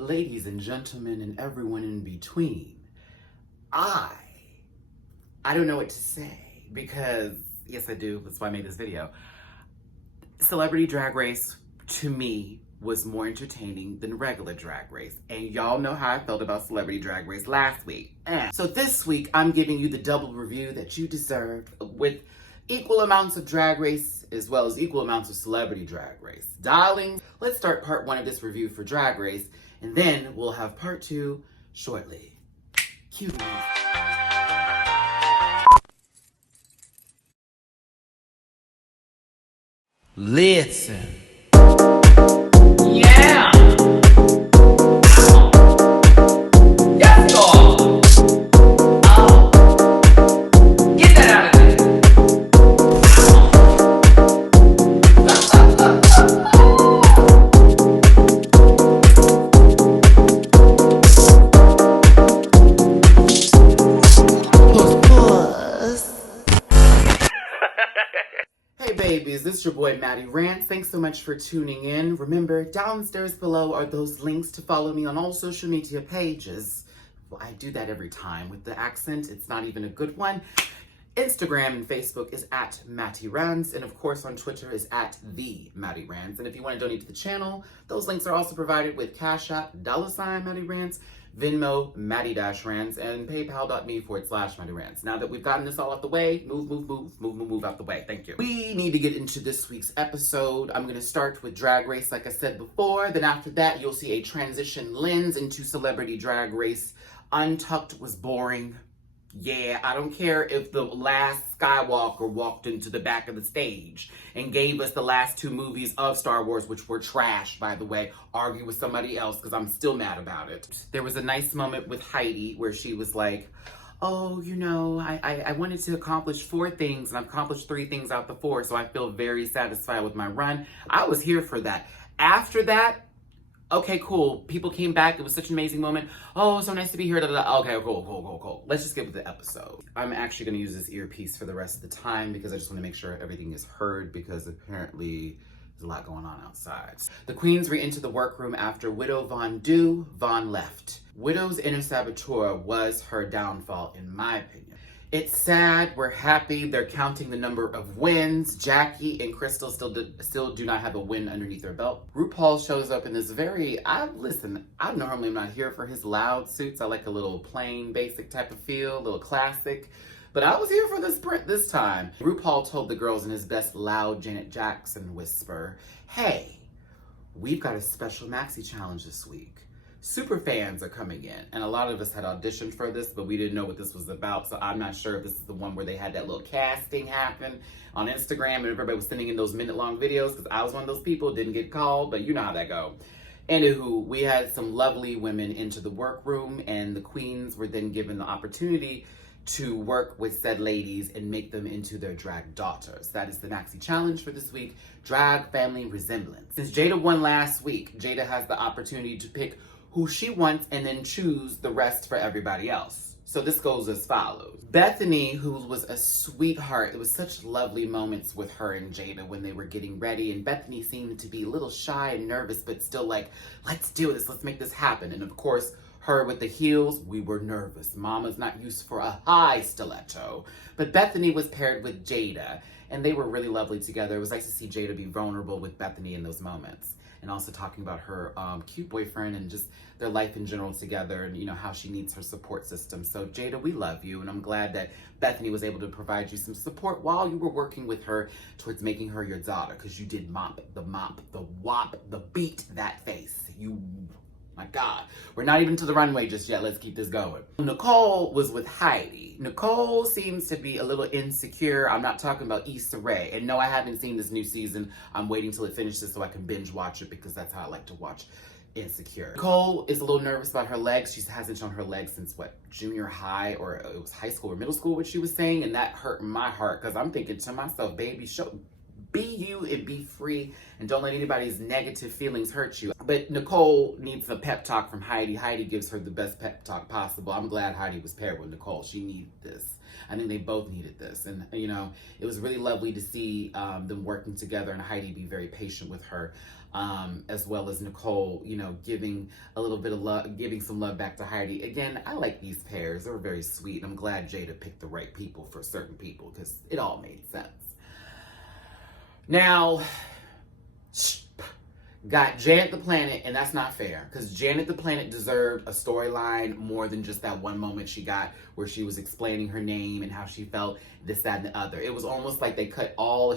ladies and gentlemen and everyone in between, I don't know what to say because, yes I do, that's why I made this video. Celebrity Drag Race, to me, was more entertaining than regular Drag Race. And y'all know how I felt about Celebrity Drag Race last week. So this week, I'm giving you the double review that you deserved with equal amounts of Drag Race as well as equal amounts of Celebrity Drag Race. Darling, let's start part 1 of this review for Drag Race, and then we'll have part 2 shortly. Cue the music. Listen. Yeah! Ow! Yes, God! Oh! Get that out of there! Hey babies, this is your boy Matty Rants. Thanks so much for tuning in. Remember, downstairs below are those links to follow me on all social media pages. Well, I do that every time with the accent. It's not even a good one. Instagram and Facebook is at MattyRants, and of course on Twitter is at the MattyRants. And if you want to donate to the channel, those links are also provided with Cash App, $MattyRants, Venmo, Matty-Rants, and PayPal.me/MattyRants. Now that we've gotten this all out the way, move out the way. Thank you. We need to get into this week's episode. I'm going to start with Drag Race, like I said before. Then after that, you'll see a transition lens into Celebrity Drag Race. Untucked was boring. Yeah, I don't care if the last Skywalker walked into the back of the stage and gave us the last 2 movies of Star Wars, which were trash, by the way. Argue with somebody else, because I'm still mad about it. There was a nice moment with Heidi where she was like, oh, you know, I wanted to accomplish 4 things, and I've accomplished 3 things out the 4, so I feel very satisfied with my run. I was here for that. After that, okay, cool. People came back. It was such an amazing moment. Oh, so nice to be here. Da, da, da. Okay, cool. Let's just get with the episode. I'm actually going to use this earpiece for the rest of the time because I just want to make sure everything is heard because apparently there's a lot going on outside. The queens re-enter the workroom after Widow Von Du. Von left. Widow's inner saboteur was her downfall, in my opinion. It's sad. We're happy. They're counting the number of wins. Jackie and Crystal still do not have a win underneath their belt. Rupaul shows up in this I normally am not here for his loud suits. I like a little plain, basic type of feel, a little classic. But I was here for this print this time. Rupaul told the girls in his best loud Janet Jackson whisper, hey, we've got a special Maxi challenge this week. Super fans are coming in, and a lot of us had auditioned for this, but we didn't know what this was about, so I'm not sure if this is the one where they had that little casting happen on Instagram and everybody was sending in those minute-long videos, because I was one of those people, didn't get called, but you know how that go. Anywho, we had some lovely women into the workroom, and the queens were then given the opportunity to work with said ladies and make them into their drag daughters. That is the Maxi challenge for this week, Drag Family Resemblance. Since Jada won last week, Jada has the opportunity to pick who she wants and then choose the rest for everybody else. So this goes as follows. Bethany, who was a sweetheart, it was such lovely moments with her and Jada when they were getting ready, and Bethany seemed to be a little shy and nervous, but still like, let's do this, let's make this happen. And of course, her with the heels, we were nervous. Mama's not used for a high stiletto. But Bethany was paired with Jada, and they were really lovely together. It was nice to see Jada be vulnerable with Bethany in those moments. And also talking about her cute boyfriend and just their life in general together and, you know, how she needs her support system. So Jada, we love you. And I'm glad that Bethany was able to provide you some support while you were working with her towards making her your daughter, because you did the beat that face. My God, we're not even to the runway just yet. Let's keep this going. Nicole was with Heidi. Nicole seems to be a little insecure. I'm not talking about Issa Rae. And no, I haven't seen this new season. I'm waiting till it finishes so I can binge watch it because that's how I like to watch Insecure. Nicole is a little nervous about her legs. She hasn't shown her legs since junior high, or it was high school or middle school, what she was saying. And that hurt my heart because I'm thinking to myself, baby, be you and be free, and don't let anybody's negative feelings hurt you. But Nicole needs a pep talk from Heidi. Heidi gives her the best pep talk possible. I'm glad Heidi was paired with Nicole. She needed this. I think they both needed this. And, you know, it was really lovely to see them working together and Heidi be very patient with her, as well as Nicole, you know, giving a little bit of love, giving some love back to Heidi. Again, I like these pairs. They were very sweet. I'm glad Jada picked the right people for certain people because it all made sense. Now, got Janet the Planet, and that's not fair because Janet the Planet deserved a storyline more than just that one moment she got where she was explaining her name and how she felt, this, that, and the other. It was almost like they cut all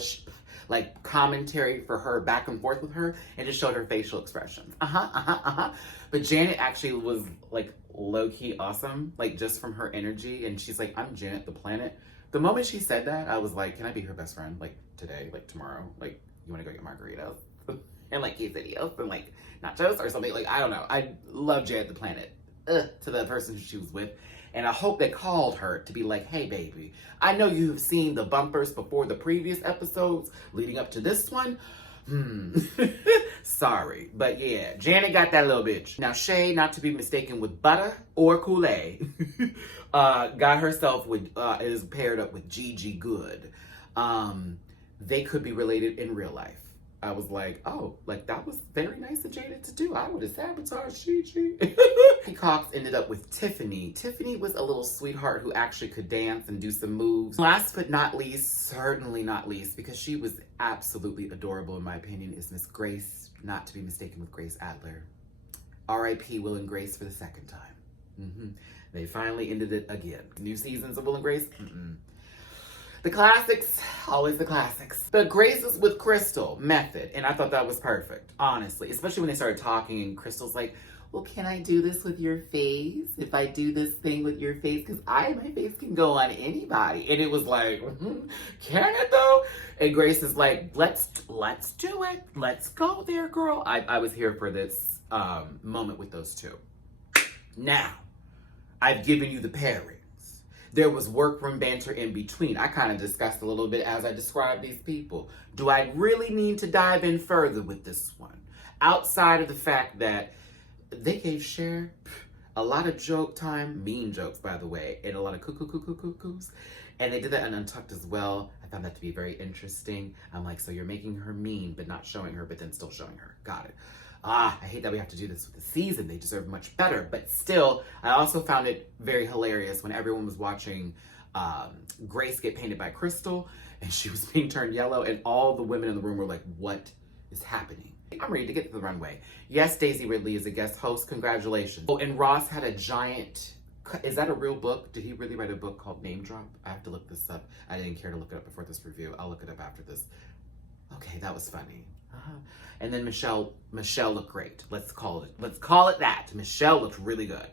like commentary for her back and forth with her and just showed her facial expressions. But Janet actually was like low-key awesome, like just from her energy. And she's like, I'm Janet the Planet. The moment she said that, I was like, can I be her best friend? Like today, like tomorrow? Like, you want to go get margaritas? And like quesadillas and like nachos or something. Like, I don't know. I love Janet the Planet to the person she was with. And I hope they called her to be like, hey, baby, I know you've seen the bumpers before the previous episodes leading up to this one. Sorry. But yeah, Janet got that little bitch. Now, Shay, not to be mistaken with butter or Kool-Aid, got herself with, is paired up with Gigi Good. They could be related in real life. I was like, oh, like that was very nice of Jada to do. I would have sabotaged Gigi. Cox ended up with Tiffany. Tiffany was a little sweetheart who actually could dance and do some moves. Last but not least, certainly not least, because she was absolutely adorable in my opinion, is Miss Grace, not to be mistaken with Grace Adler. R.I.P. Will and Grace for the second time. They finally ended it again. New seasons of Will and Grace? The classics, always the classics. The Graces with Crystal method, and I thought that was perfect, honestly. Especially when they started talking and Crystal's like, well, can I do this with your face? If I do this thing with your face? Because my face can go on anybody. And it was like, can it though? And Grace is like, let's do it. Let's go there, girl. I was here for this moment with those two. Now, I've given you the pairing. There was workroom banter in between. I kind of discussed a little bit as I described these people. Do I really need to dive in further with this one? Outside of the fact that they gave Cher a lot of joke time, mean jokes, by the way, and a lot of cuckoos. And they did that in Untucked as well. I found that to be very interesting. I'm like, so you're making her mean, but not showing her, but then still showing her. Got it. I hate that we have to do this with the season. They deserve much better. But still, I also found it very hilarious when everyone was watching Grace get painted by Crystal and she was being turned yellow and all the women in the room were like, what is happening? I'm ready to get to the runway. Yes, Daisy Ridley is a guest host. Congratulations. Oh, and Ross had a giant... Is that a real book? Did he really write a book called Name Drop? I have to look this up. I didn't care to look it up before this review. I'll look it up after this. Okay, that was funny. And then Michelle looked great. Let's call it that. Michelle looked really good.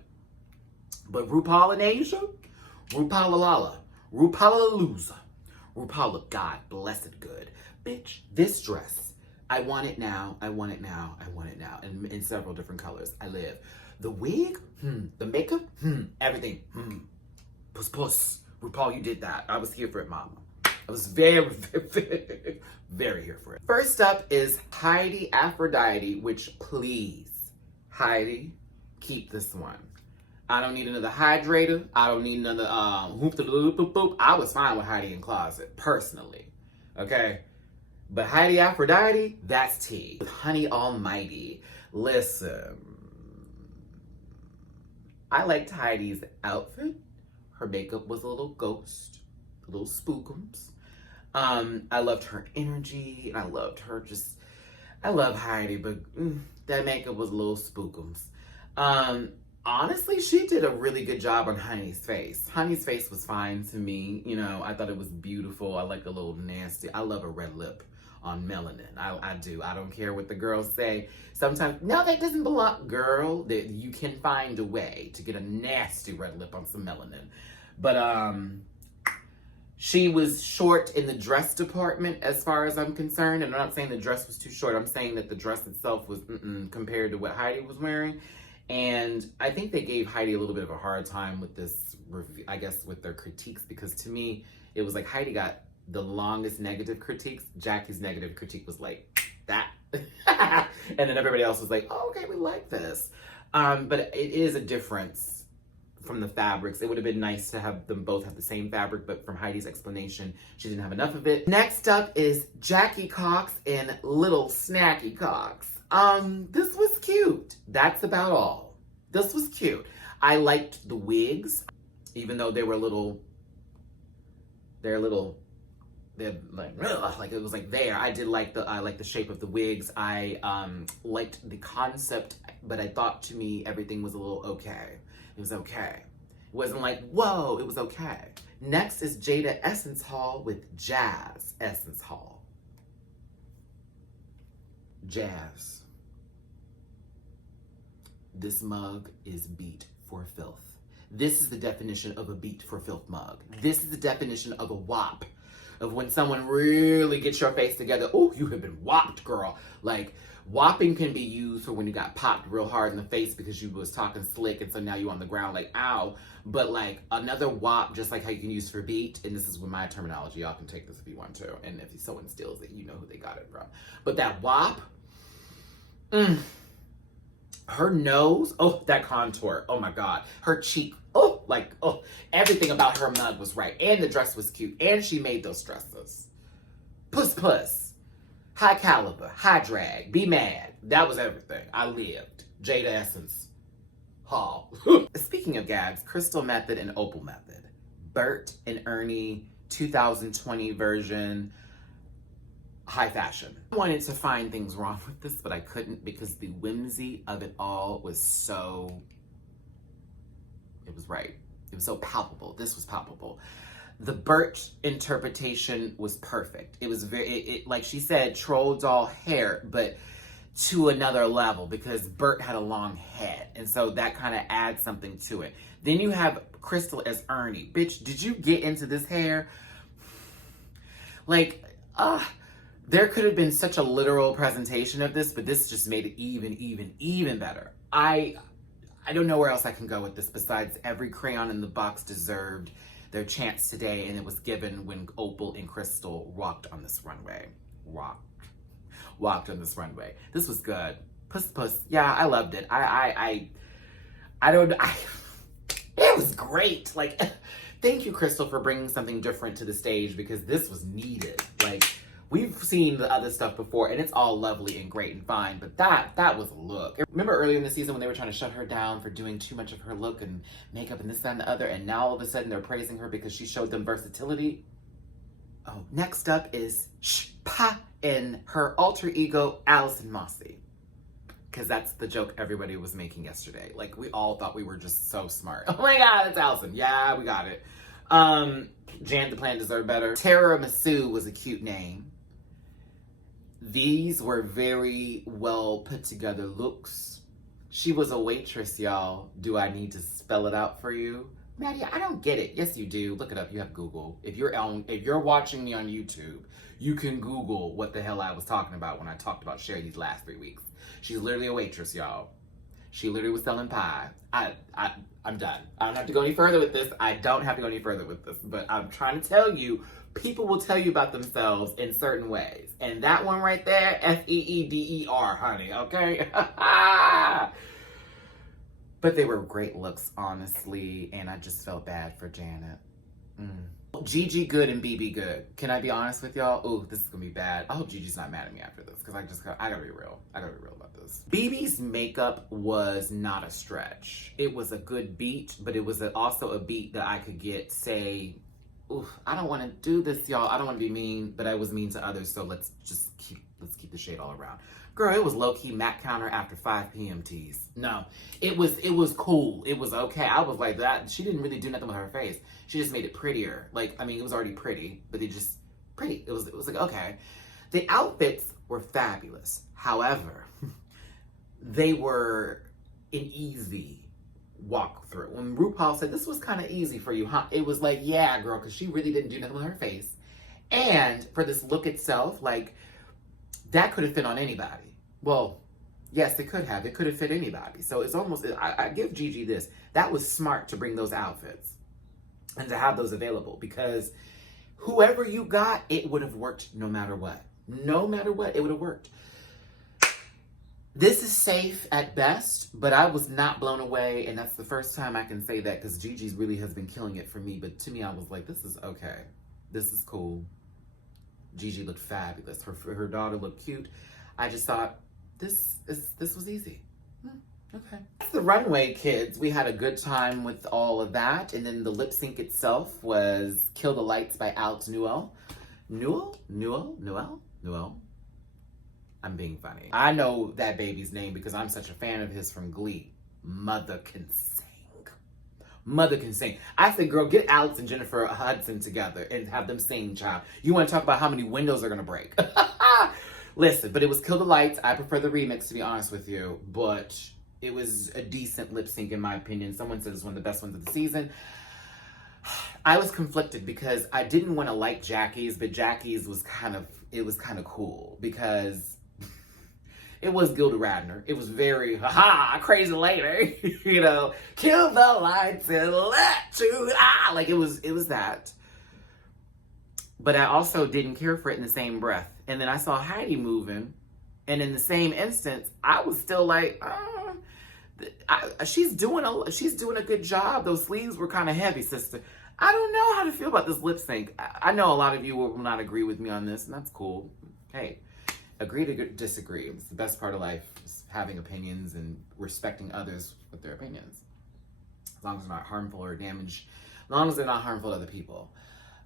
But RuPaul and Asia, RuPaul loser. RuPaul looked God blessed good. Bitch, this dress, I want it now, I want it now, I want it now. In several different colors. I live. The wig, the makeup, everything, puss. RuPaul, you did that. I was here for it, mama. I was very, very here for it. First up is Heidi Aphrodite, which please, Heidi, keep this one. I don't need another hydrator. I don't need another hoop. I was fine with Heidi in closet, personally. Okay? But Heidi Aphrodite, that's tea. With Honey Almighty. Listen. I liked Heidi's outfit. Her makeup was a little ghost. A little spookums. I loved her energy, and I loved her I love Heidi, but that makeup was a little spookums. Honestly, she did a really good job on Honey's face. Honey's face was fine to me. You know, I thought it was beautiful. I like a little nasty. I love a red lip on melanin. I do. I don't care what the girls say. Sometimes, no, that doesn't belong. Girl, that you can find a way to get a nasty red lip on some melanin. But, she was short in the dress department as far as I'm concerned. And I'm not saying the dress was too short. I'm saying that the dress itself was compared to what Heidi was wearing. And I think they gave Heidi a little bit of a hard time with this review, I guess, with their critiques. Because to me, it was like Heidi got the longest negative critiques, Jackie's negative critique was like, that. And then everybody else was like, oh, okay, we like this. But it is a difference from the fabrics. It would have been nice to have them both have the same fabric, but from Heidi's explanation, she didn't have enough of it. Next up is Jackie Cox and Little Snacky Cox. This was cute. That's about all. This was cute. I liked the wigs, even though they were they're like, ugh, like it was like there. I like the shape of the wigs. I liked the concept, but I thought to me everything was a little okay. It was okay. It wasn't like, whoa, it was okay. Next is Jada Essence Hall with Jazz Essence Hall. Jazz. This mug is beat for filth. This is the definition of a beat for filth mug. This is the definition of a wop. Of when someone really gets your face together. Oh, you have been whopped, girl. Like, whopping can be used for when you got popped real hard in the face because you was talking slick and so now you're on the ground like, ow. But like another whop, just like how you can use for beat, and this is with my terminology, y'all can take this if you want to. And if someone steals it, you know who they got it from. But that whop, her nose, oh, that contour, oh my God. Her cheek, oh, like, oh, everything about her mug was right. And the dress was cute. And she made those dresses. Puss. High caliber, high drag, be mad. That was everything. I lived. Jada Essence Hall. Speaking of gags, Crystal Method and Opal Method. Bert and Ernie 2020 version. High fashion. I wanted to find things wrong with this, but I couldn't because the whimsy of it all was so, it was right. It was so palpable. This was palpable. The Bert interpretation was perfect. It was very, like she said, troll doll hair, but to another level because Bert had a long head. And so that kind of adds something to it. Then you have Crystal as Ernie. Bitch, did you get into this hair? Like, there could have been such a literal presentation of this, but this just made it even better. I don't know where else I can go with this besides every crayon in the box deserved their chance today, and it was given when Opal and Crystal walked on this runway. Walked on this runway. This was good. Puss. Yeah, I loved it. It was great. Like, thank you, Crystal, for bringing something different to the stage because this was needed. Like, we've seen the other stuff before, and it's all lovely and great and fine, but that was a look. Remember earlier in the season when they were trying to shut her down for doing too much of her look and makeup and this, that, and the other, and now all of a sudden they're praising her because she showed them versatility? Oh, next up is Shpa and her alter ego, Allison Mossy. Because that's the joke everybody was making yesterday. Like, we all thought we were just so smart. Oh my God, it's Allison. Yeah, we got it. Jan the Plan deserved better. Tiramisu was a cute name. These were very well put together looks. She was a waitress, y'all. Do I need to spell it out for you? Matty, I don't get it. Yes, you do. Look it up. You have Google. If you're watching me on YouTube, you can Google what the hell I was talking about when I talked about Sherry these last 3 weeks. She's literally a waitress, y'all. She literally was selling pie. I'm done. I don't have to go any further with this. But I'm trying to tell you, people will tell you about themselves in certain ways. And that one right there, Feeder, honey, okay? But they were great looks, honestly, and I just felt bad for Janet. Gigi good and BB good. Can I be honest with y'all? Ooh, this is gonna be bad. I hope Gigi's not mad at me after this, because I gotta be real. I gotta be real about this. BB's makeup was not a stretch. It was a good beat, but it was also a beat that I could get, say, ooh, I don't want to do this, y'all. I don't want to be mean, but I was mean to others, so let's keep the shade all around. Girl, it was low-key Mac counter after 5 p.m. teas. No, it was cool. It was okay. I was like that. She didn't really do nothing with her face. She just made it prettier. Like, I mean, it was already pretty, but it just pretty. It was like, okay. The outfits were fabulous. However, they were an easy walk through. When RuPaul said this was kind of easy for you, huh? It was like, yeah, girl, because she really didn't do nothing with her face. And for this look itself, like, that could have fit on anybody. Well, yes, it could have. It could have fit anybody. So it's almost, I give Gigi this. That was smart to bring those outfits and to have those available because Whoever you got, it would have worked no matter what. No matter what, it would have worked. This is safe at best, but I was not blown away, and that's the first time I can say that because Gigi's really has been killing it for me. But to me, I was like, this is okay. This is cool. Gigi looked fabulous. Her daughter looked cute. I just thought, this was easy. Okay. That's the Runway, kids. We had a good time with all of that. And then the lip sync itself was Kill the Lights by Alex Newell. Newell? I'm being funny. I know that baby's name because I'm such a fan of his from Glee. Mother can sing. I said, girl, get Alex and Jennifer Hudson together and have them sing, child. You want to talk about how many windows are going to break. Listen, but it was Kill the Lights. I prefer the remix, to be honest with you. But it was a decent lip sync, in my opinion. Someone said it's one of the best ones of the season. I was conflicted because I didn't want to like Jackie's, but Jackie's was kind of cool because it was Gilda Radner. It was very, crazy lady, kill the lights and let you, like it was that. But I also didn't care for it in the same breath. And then I saw Heidi moving, and in the same instance, I was still like, she's doing a good job. Those sleeves were kind of heavy, sister. I don't know how to feel about this lip sync. I know a lot of you will not agree with me on this, and that's cool. Hey, agree to disagree. It's the best part of life, is having opinions and respecting others with their opinions. As long as they're not harmful or damage, as long as they're not harmful to other people.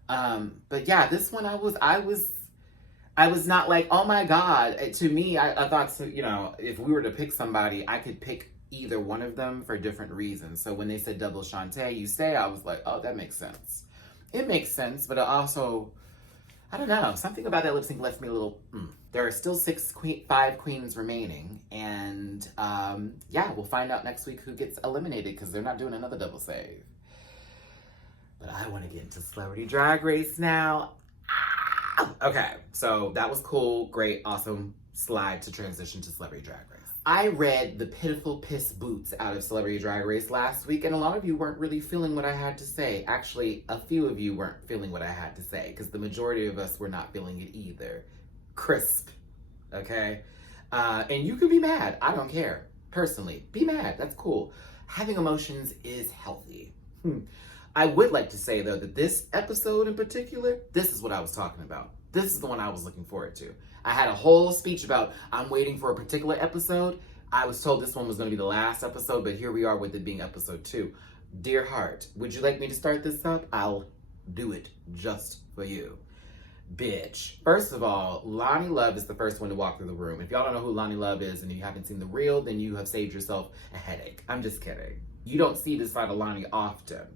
But yeah, this one I was not like, oh my God. To me, I thought, if we were to pick somebody, I could pick either one of them for different reasons. So when they said double shantay, you say, I was like, oh, that makes sense. It makes sense, but it also, I don't know, something about that lip sync left me a little, There are still 5 queens remaining, and we'll find out next week who gets eliminated because they're not doing another double save. But I want to get into Celebrity Drag Race now. Okay, so that was cool, great, awesome slide to transition to Celebrity Drag Race. I read the pitiful piss boots out of Celebrity Drag Race last week, and a lot of you weren't really feeling what I had to say. Actually, a few of you weren't feeling what I had to say, because the majority of us were not feeling it either. Crisp, okay? And you can be mad. I don't care. Personally, be mad. That's cool. Having emotions is healthy. I would like to say, though, that this episode in particular, this is what I was talking about. This is the one I was looking forward to. I had a whole speech about I'm waiting for a particular episode. I was told this one was going to be the last episode, but here we are with it being episode 2. Dear heart, would you like me to start this up? I'll do it just for you. Bitch. First of all, Lonnie Love is the first one to walk through the room. If y'all don't know who Lonnie Love is and you haven't seen The Real, then you have saved yourself a headache. I'm just kidding. You don't see this side of Lonnie often.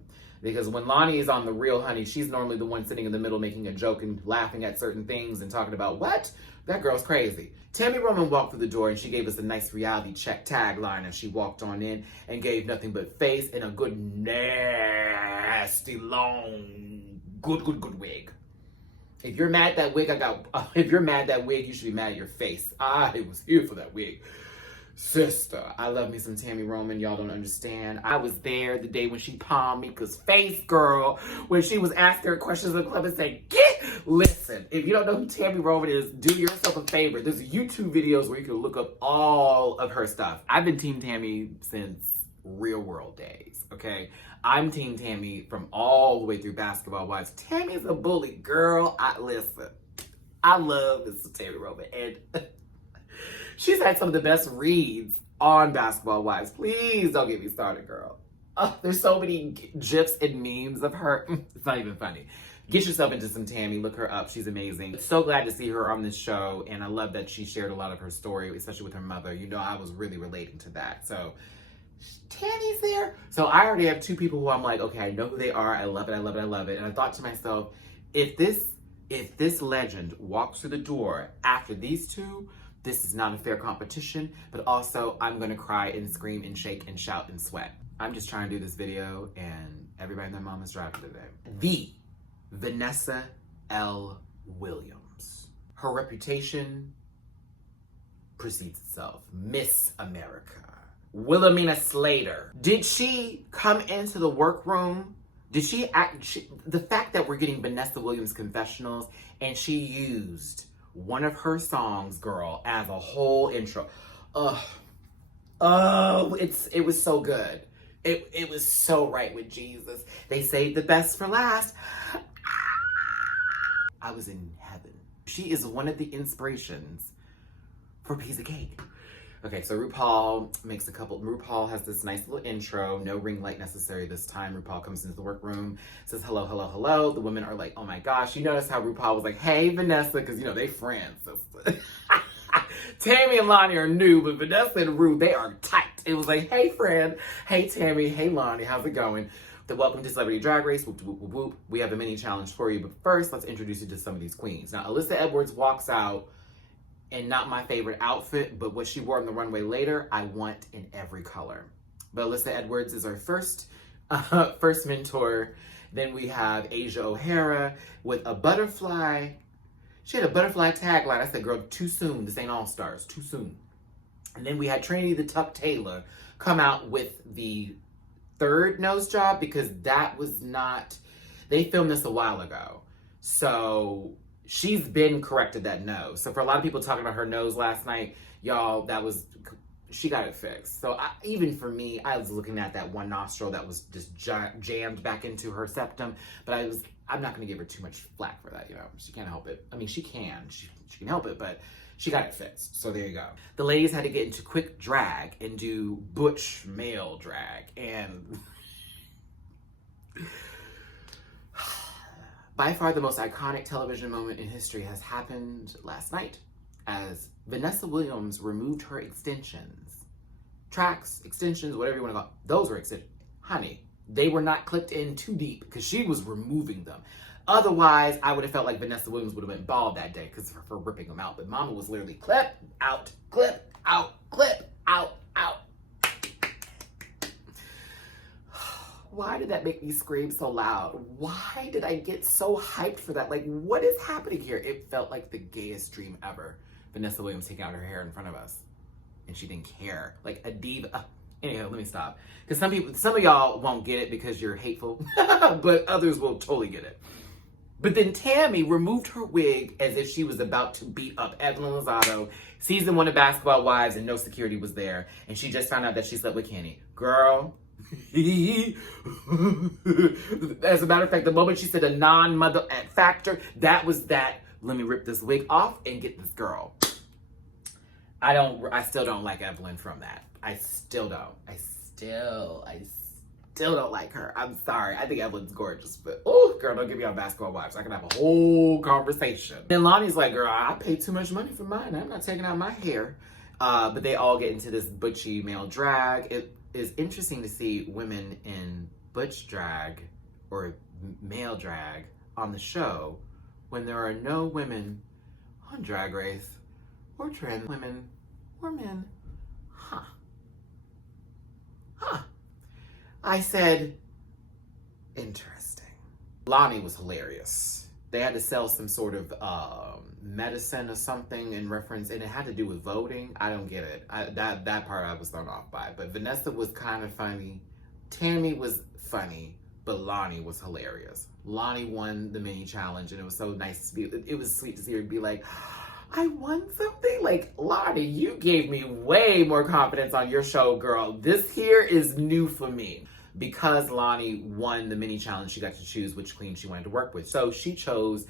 Because when Lonnie is on The Real, honey, she's normally the one sitting in the middle making a joke and laughing at certain things and talking about, what? That girl's crazy. Tammy Roman walked through the door and she gave us a nice reality check tagline as she walked on in and gave nothing but face and a good, nasty, long, good wig. If you're mad at that wig, if you're mad at that wig, you should be mad at your face. I was here for that wig. Sister, I love me some Tammy Roman. Y'all don't understand. I was there the day when she palmed me, because face girl, when she was asking her questions in the club and saying, listen, if you don't know who Tammy Roman is, do yourself a favor. There's YouTube videos where you can look up all of her stuff. I've been Team Tammy since Real World days, okay? I'm Team Tammy from all the way through Basketball Wives. Tammy's a bully, girl. Listen, I love Mr. Tammy Roman, and she's had some of the best reads on Basketball Wives. Please don't get me started, girl. There's so many GIFs and memes of her. It's not even funny. Get yourself into some Tammy. Look her up. She's amazing. So glad to see her on this show. And I love that she shared a lot of her story, especially with her mother. I was really relating to that. So Tammy's there. So I already have 2 people who I'm like, okay, I know who they are. I love it. I love it. I love it. And I thought to myself, if this legend walks through the door after these 2, this is not a fair competition, but also I'm gonna cry and scream and shake and shout and sweat. I'm just trying to do this video and everybody and their mom is driving today. The Vanessa L. Williams. Her reputation precedes itself. Miss America. Wilhelmina Slater. Did she come into the workroom Did she act? The fact that we're getting Vanessa Williams confessionals and she used one of her songs, girl, as a whole intro. It was so good. It was so right with Jesus. They saved the best for last. I was in heaven. She is one of the inspirations for a piece of cake. Okay, so RuPaul has this nice little intro, no ring light necessary this time. RuPaul comes into the workroom, says hello, hello, hello. The women are like, oh my gosh. You notice how RuPaul was like, hey, Vanessa, because, they friends. Tammy and Lonnie are new, but Vanessa and Ru, they are tight. It was like, hey, friend. Hey, Tammy. Hey, Lonnie. How's it going? Welcome to Celebrity Drag Race. Whoop, whoop, whoop, whoop. We have a mini challenge for you, but first, let's introduce you to some of these queens. Now, Alyssa Edwards walks out and not my favorite outfit, but what she wore on the runway later, I want in every color. But Alyssa Edwards is our first mentor. Then we have Asia O'Hara with a butterfly. She had a butterfly tagline. I said, girl, too soon. This ain't All Stars. Too soon. And then we had Trinity the Tuck Taylor come out with the third nose job because that was not, they filmed this a while ago. So she's been corrected that nose. So for a lot of people talking about her nose last night, y'all, she got it fixed. So even for me, I was looking at that one nostril that was just jammed back into her septum. But I'm not going to give her too much flack for that, She can't help it. I mean, she can. She can help it, but she got it fixed. So there you go. The ladies had to get into quick drag and do butch male drag. And by far the most iconic television moment in history has happened last night as Vanessa Williams removed her extensions. Tracks, extensions, whatever you want to call it. Those were extensions. Honey, they were not clipped in too deep because she was removing them. Otherwise, I would have felt like Vanessa Williams would have been bald that day because for ripping them out. But Mama was literally clip, out, clip, out, clip, out, out. Why did that make me scream so loud? Why did I get so hyped for that? Like, what is happening here? It felt like the gayest dream ever. Vanessa Williams taking out her hair in front of us. And she didn't care. Like a diva. Anyhow, let me stop. Because some of y'all won't get it because you're hateful. But others will totally get it. But then Tammy removed her wig as if she was about to beat up Evelyn Lozado. Season 1 of Basketball Wives and no security was there. And she just found out that she slept with Kenny. Girl. As a matter of fact, the moment she said a non-mother factor, that was that. Let me rip this wig off and get this girl. I still don't like Evelyn from that. I still don't. I still don't like her. I'm sorry. I think Evelyn's gorgeous, but girl, don't get me on Basketball Wives. I can have a whole conversation. Then Lonnie's like, girl, I paid too much money for mine. I'm not taking out my hair. But they all get into this butchy male drag. It is interesting to see women in butch drag or male drag on the show when there are no women on Drag Race or trans women or men. I said, interesting. Lonnie was hilarious. They had to sell some sort of medicine or something in reference, and it had to do with voting. I don't get it. That part I was thrown off by. But Vanessa was kind of funny. Tammy was funny, but Lonnie was hilarious. Lonnie won the mini challenge, and it was so nice to be. It was sweet to see her be like, I won something? Like, Lonnie, you gave me way more confidence on your show, girl. This here is new for me. Because Lonnie won the mini challenge, she got to choose which queen she wanted to work with. So she chose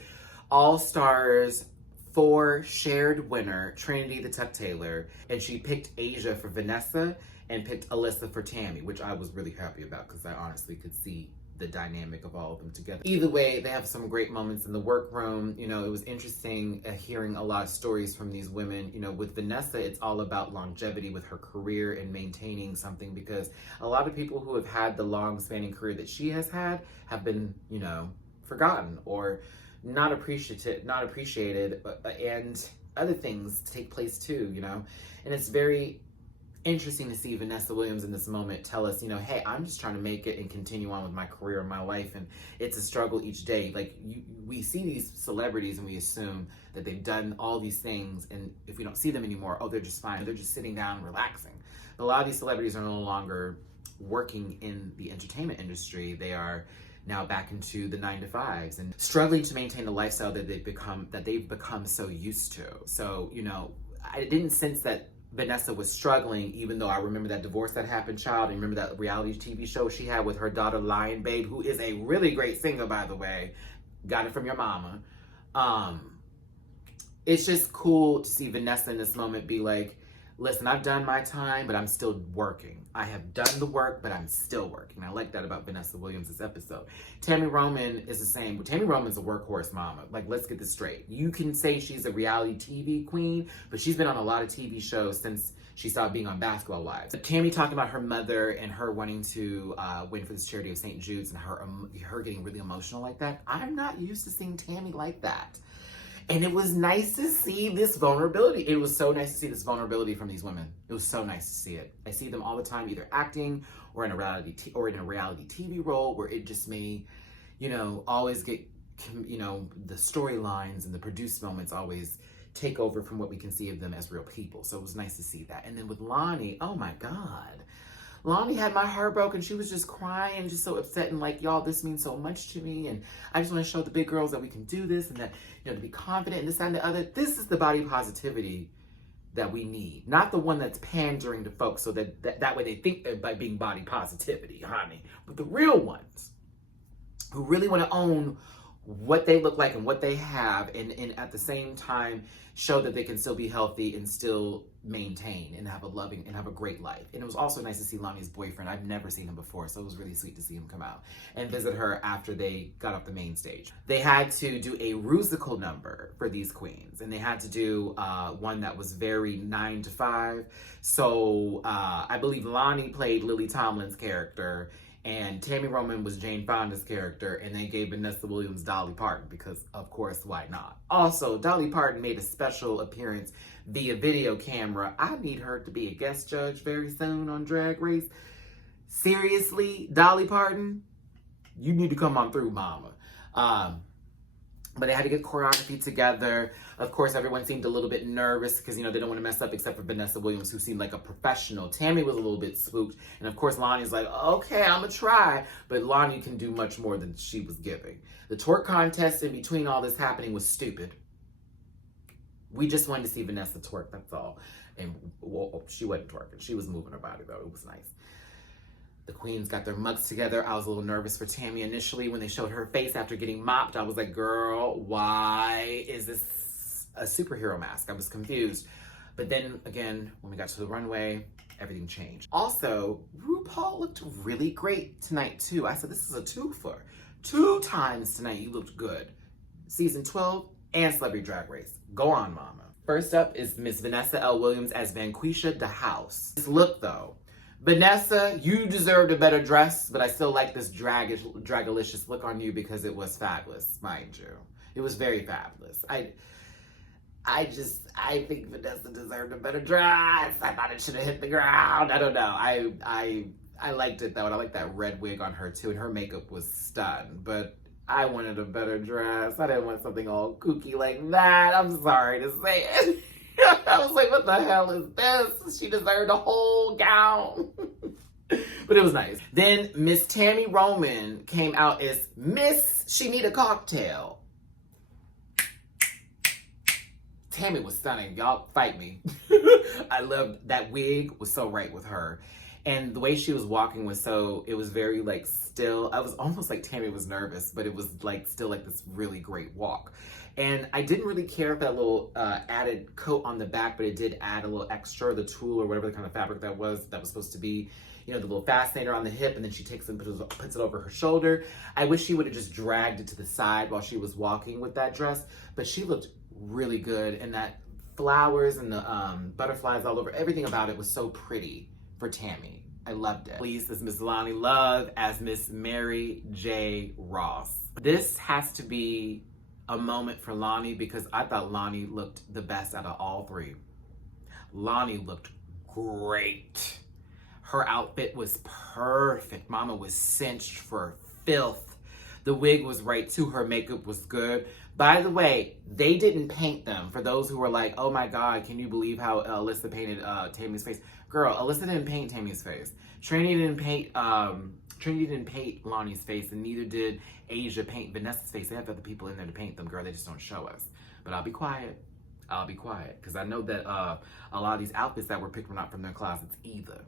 All Stars 4 shared winner, Trinity the Tuck Taylor, and she picked Asia for Vanessa and picked Alyssa for Tammy, which I was really happy about because I honestly could see the dynamic of all of them together. Either way, they have some great moments in the workroom. It was interesting hearing a lot of stories from these women. With Vanessa, it's all about longevity with her career and maintaining something because a lot of people who have had the long-spanning career that she has had have been, forgotten or not appreciated, and other things take place too, And it's very interesting to see Vanessa Williams in this moment tell us, hey, I'm just trying to make it and continue on with my career and my life, and it's a struggle each day. Like, we see these celebrities and we assume that they've done all these things, and if we don't see them anymore, they're just fine. They're just sitting down, relaxing. But a lot of these celebrities are no longer working in the entertainment industry. They are now back into the 9-to-5s and struggling to maintain the lifestyle that they've become so used to. So, you know, I didn't sense that Vanessa was struggling, even though I remember that divorce that happened, child, and remember that reality TV show she had with her daughter, Lion Babe, who is a really great singer, by the way. Got it from your mama. It's just cool to see Vanessa in this moment be like, listen, I've done my time, but I'm still working. I have done the work, but I'm still working. I like that about Vanessa Williams this episode. Tammy Roman is the same. Tammy Roman's a workhorse mama. Like, let's get this straight. You can say she's a reality TV queen, but she's been on a lot of TV shows since she stopped being on Basketball Wives. Tammy talking about her mother and her wanting to win for this charity of St. Jude's and her getting really emotional like that. I'm not used to seeing Tammy like that. And it was nice to see this vulnerability. It was so nice to see this vulnerability from these women. It was so nice to see it. I see them all the time, either acting or in a reality TV role, where it just made me, you know, always get, you know, the storylines and the produced moments always take over from what we can see of them as real people. So it was nice to see that. And then with Lonnie, oh my God. Lonnie had my heart broken. She was just crying, just so upset and like, y'all, this means so much to me. And I just want to show the big girls that we can do this and that, you know, to be confident and this, that, and the other. This is the body positivity that we need. Not the one that's pandering to folks so that way they think they're by being body positivity, honey. But the real ones who really want to own what they look like and what they have, and at the same time show that they can still be healthy and still maintain and have a loving and have a great life. And it was also nice to see Lonnie's boyfriend. I've never seen him before, so it was really sweet to see him come out and visit her after they got off the main stage. They had to do a Rusical number for these queens, and they had to do one that was very 9-to-5. So I believe Lonnie played Lily Tomlin's character, and Tammy Roman was Jane Fonda's character, and they gave Vanessa Williams Dolly Parton because, of course, why not? Also, Dolly Parton made a special appearance via video camera. I need her to be a guest judge very soon on Drag Race. Seriously, Dolly Parton, you need to come on through, mama. But they had to get choreography together. Of course, everyone seemed a little bit nervous because, you know, they don't want to mess up except for Vanessa Williams, who seemed like a professional. Tammy was a little bit spooked. And of course, Lonnie's like, okay, I'm going to try. But Lonnie can do much more than she was giving. The twerk contest in between all this happening was stupid. We just wanted to see Vanessa twerk, that's all. And well, she wasn't twerking. She was moving her body, though. It was nice. The queens got their mugs together. I was a little nervous for Tammy initially when they showed her face after getting mopped. I was like, girl, why is this a superhero mask? I was confused. But then again, when we got to the runway, everything changed. Also, Rupaul looked really great tonight too. I said, this is a twofer. 2 times tonight you looked good. Season 12 and Celebrity Drag Race. Go on, mama. First up is Miss Vanessa L. Williams as Vanquisha the House. This look though. Vanessa, you deserved a better dress, but I still like this dragalicious look on you because it was fabulous, mind you. It was very fabulous. I think Vanessa deserved a better dress. I thought it should have hit the ground. I don't know. I liked it though, and I like that red wig on her too, and her makeup was stunned, but I wanted a better dress. I didn't want something all kooky like that. I'm sorry to say it. I was like, what the hell is this? She deserved a whole gown. But it was nice. Then Miss Tammy Roman came out as Miss She Need a Cocktail. Tammy was stunning. Y'all fight me. I loved that wig, was so right with her. And the way she was walking was so, it was very like still. I was almost like Tammy was nervous, but it was like still like this really great walk. And I didn't really care if that little added coat on the back, but it did add a little extra, the tulle or whatever the kind of fabric that was supposed to be, you know, the little fascinator on the hip, and then she takes it and puts it over her shoulder. I wish she would have just dragged it to the side while she was walking with that dress, but she looked really good, and that flowers and the butterflies all over, everything about it was so pretty for Tammy. I loved it. Please, this is Miss Lonnie Love as Miss Mary J. Ross. This has to be a moment for Lonnie because I thought Lonnie looked the best out of all 3. Lonnie looked great. Her outfit was perfect. Mama was cinched for filth. The wig was right too. Her makeup was good. By the way, they didn't paint them. For those who were like, oh my God, can you believe how Alyssa painted Tammy's face? Girl, Alyssa didn't paint Tammy's face. Trinity didn't paint Trinity didn't paint Lonnie's face, and neither did Asia paint Vanessa's face. They have other people in there to paint them, girl. They just don't show us. But I'll be quiet. I'll be quiet. Because I know that a lot of these outfits that were picked were not from their closets either.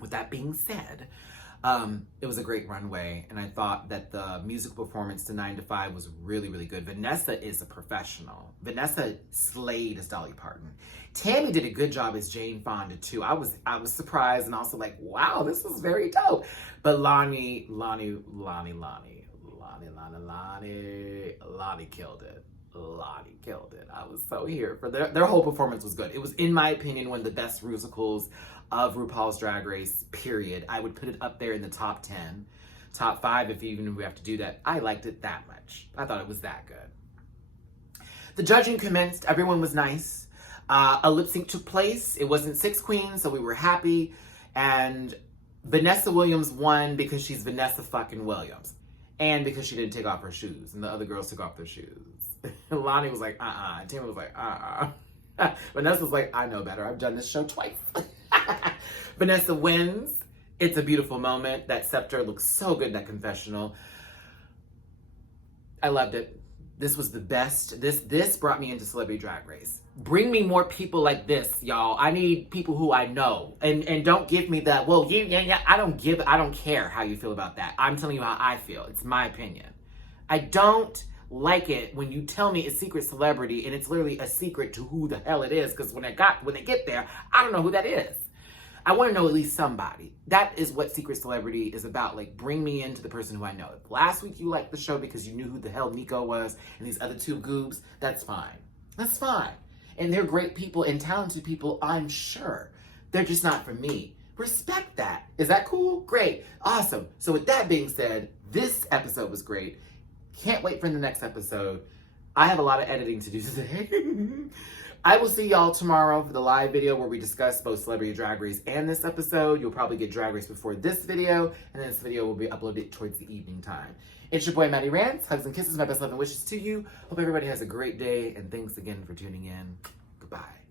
With that being said, it was a great runway, and I thought that the music performance to 9 to 5 was really, really good. Vanessa is a professional. Vanessa slayed as Dolly Parton. Tammy did a good job as Jane Fonda too. I was surprised and also like, wow, this was very dope. But Lonnie killed it. Lonnie killed it. I was so here for their whole performance was good. It was, in my opinion, one of the best Rusicals of RuPaul's Drag Race, period. I would put it up there in the top 10, top 5 if we have to do that. I liked it that much. I thought it was that good. The judging commenced. Everyone was nice. A lip sync took place. It wasn't 6 queens, so we were happy. And Vanessa Williams won because she's Vanessa fucking Williams. And because she didn't take off her shoes. And the other girls took off their shoes. Lonnie was like, And Tammy was like, Vanessa was like, I know better. I've done this show twice. Vanessa wins. It's a beautiful moment. That scepter looks so good in that confessional. I loved it. This was the best. This brought me into Celebrity Drag Race. Bring me more people like this, y'all. I need people who I know. And don't give me that, well, yeah. I don't care how you feel about that. I'm telling you how I feel. It's my opinion. I don't like it when you tell me it's secret celebrity and it's literally a secret to who the hell it is, because when they get there, I don't know who that is. I want to know at least somebody. That is what secret celebrity is about. Like, bring me into the person who I know. If last week you liked the show because you knew who the hell Nico was and these other 2 goobs, that's fine. That's fine. And they're great people and talented people, I'm sure. They're just not for me. Respect that. Is that cool? Great. Awesome. So with that being said, this episode was great. Can't wait for the next episode. I have a lot of editing to do today. I will see y'all tomorrow for the live video where we discuss both Celebrity Drag Race and this episode. You'll probably get Drag Race before this video, and then this video will be uploaded towards the evening time. It's your boy, Matty Rants. Hugs and kisses, my best love and wishes to you. Hope everybody has a great day, and thanks again for tuning in. Goodbye.